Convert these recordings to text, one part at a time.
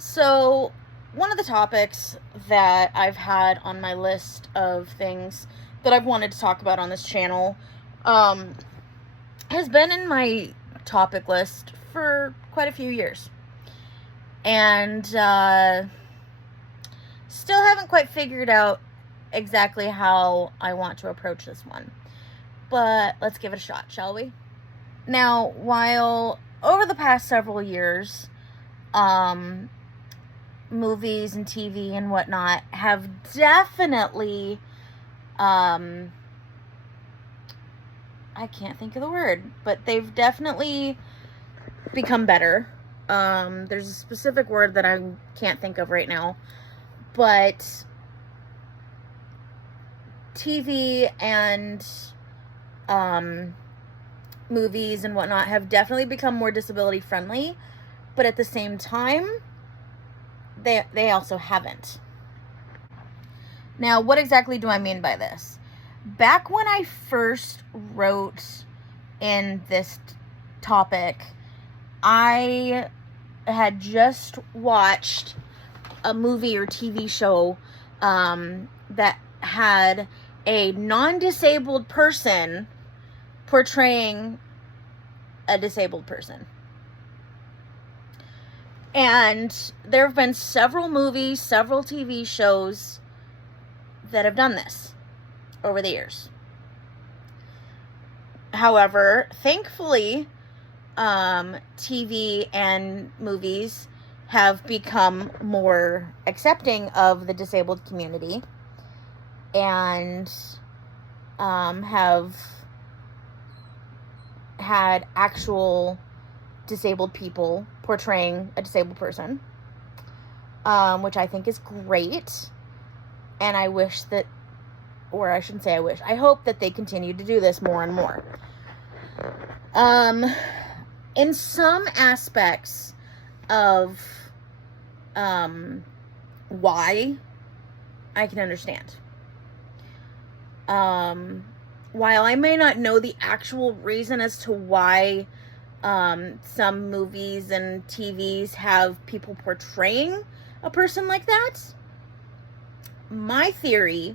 So, one of the topics that I've had on my list of things that I've wanted to talk about on this channel um, has been in my topic list for quite a few years. And still haven't quite figured out exactly how I want to approach this one. But let's give it a shot, shall we? Now, while over the past several years, movies and TV and whatnot have definitely, I can't think of the word, but they've definitely become better. There's a specific word that I can't think of right now, but TV and movies and whatnot have definitely become more disability friendly, but at the same time, they also haven't. Now, what exactly do I mean by this? Back when I first wrote in this topic, I had just watched a movie or TV show that had a non-disabled person portraying a disabled person. And there have been several movies, several TV shows that have done this over the years. However, thankfully, TV and movies have become more accepting of the disabled community and have had actual disabled people portraying a disabled person, which I think is great. And I wish that, or I shouldn't say I wish, I hope that they continue to do this more and more. In some aspects of why, I can understand. While I may not know the actual reason as to why some movies and TVs have people portraying a person like that, my theory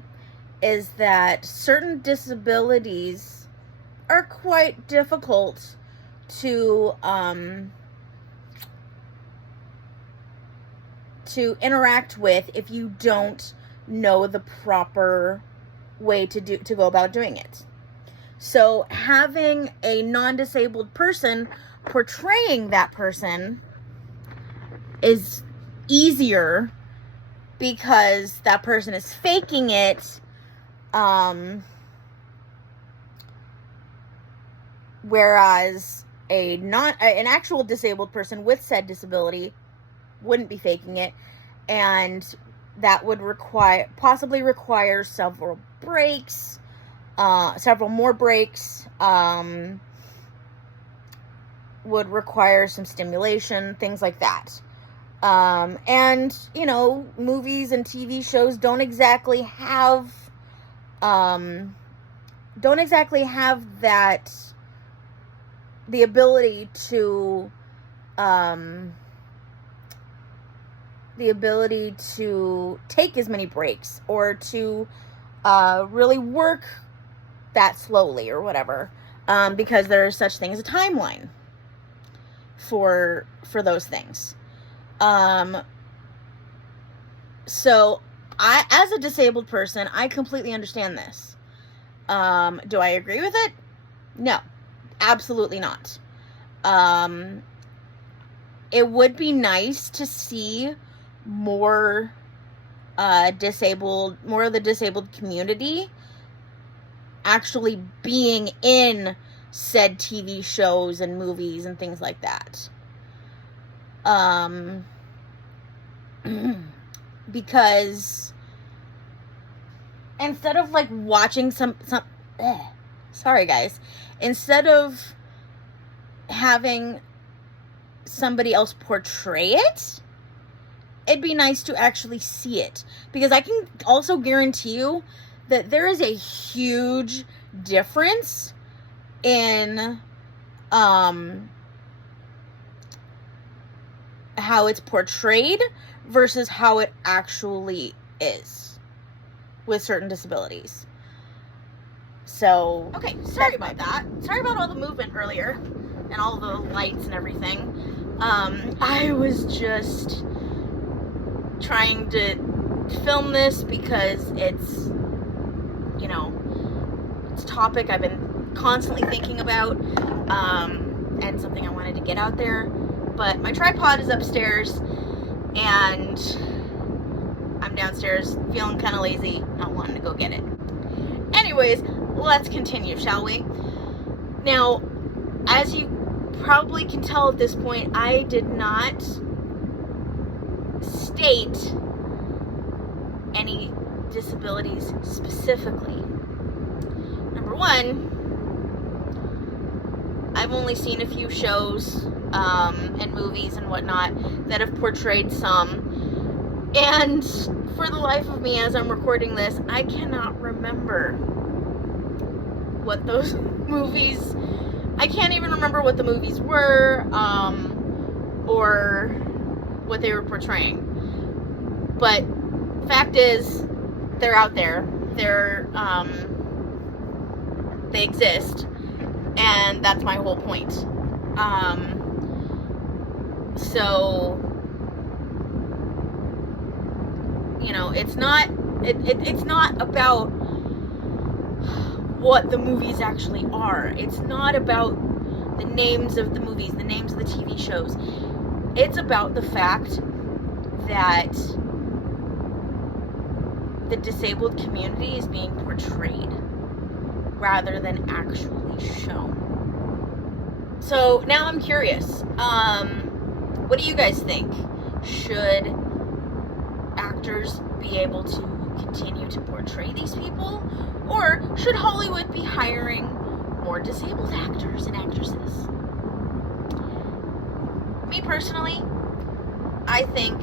is that certain disabilities are quite difficult to interact with if you don't know the proper way to go about doing it. So having a non-disabled person portraying that person is easier because that person is faking it, whereas an actual disabled person with said disability wouldn't be faking it, and that would possibly require several more breaks, would require some stimulation, things like that. And, movies and TV shows don't exactly have that, the ability to take as many breaks or to really work that slowly or whatever, because there is such thing as a timeline for those things. So as a disabled person, I completely understand this. Do I agree with it? No, absolutely not. It would be nice to see more of the disabled community actually being in said TV shows and movies and things like that. Because instead of watching sorry guys, instead of having somebody else portray it, it'd be nice to actually see it, because I can also guarantee you that there is a huge difference in how it's portrayed versus how it actually is with certain disabilities. So, okay, sorry about that. Sorry about all the movement earlier and all the lights and everything. I was just trying to film this because it's, you know, it's a topic I've been constantly thinking about, and something I wanted to get out there. But my tripod is upstairs, and I'm downstairs feeling kind of lazy, not wanting to go get it. Anyways, let's continue, shall we? Now, as you probably can tell at this point, I did not state any disabilities specifically. Number one, I've only seen a few shows and movies and whatnot that have portrayed some, and for the life of me, as I'm recording this, I cannot remember what those movies, I can't even remember what the movies were, or what they were portraying. But fact is, they're out there. They exist, and that's my whole point. So, you know, it's not about what the movies actually are. It's not about the names of the movies, the names of the TV shows. It's about the fact that the disabled community is being portrayed rather than actually shown. So now I'm curious. What do you guys think? Should actors be able to continue to portray these people? Or should Hollywood be hiring more disabled actors and actresses? Me personally, I think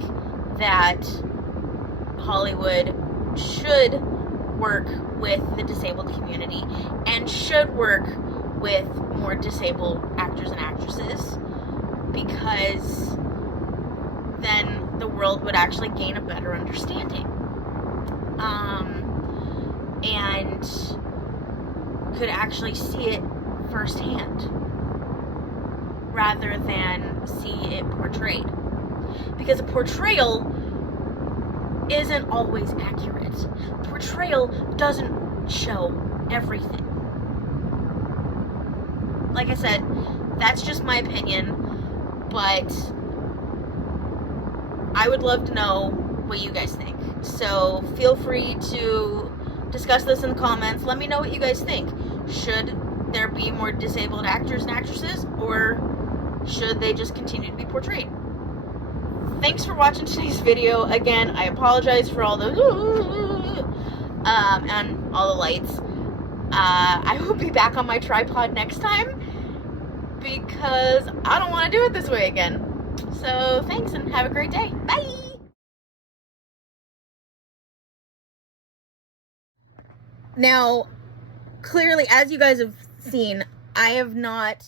that Hollywood should work with the disabled community and should work with more disabled actors and actresses, because then the world would actually gain a better understanding, and could actually see it firsthand rather than see it portrayed, because a portrayal isn't always accurate. Portrayal doesn't show everything. Like I said, that's just my opinion, but I would love to know what you guys think. So feel free to discuss this in the comments. Let me know what you guys think. Should there be more disabled actors and actresses, or should they just continue to be portrayed? Thanks for watching today's video. Again, I apologize for all the and all the lights. I will be back on my tripod next time, because I don't want to do it this way again. So thanks, and have a great day. Bye! Now, clearly, as you guys have seen, I have not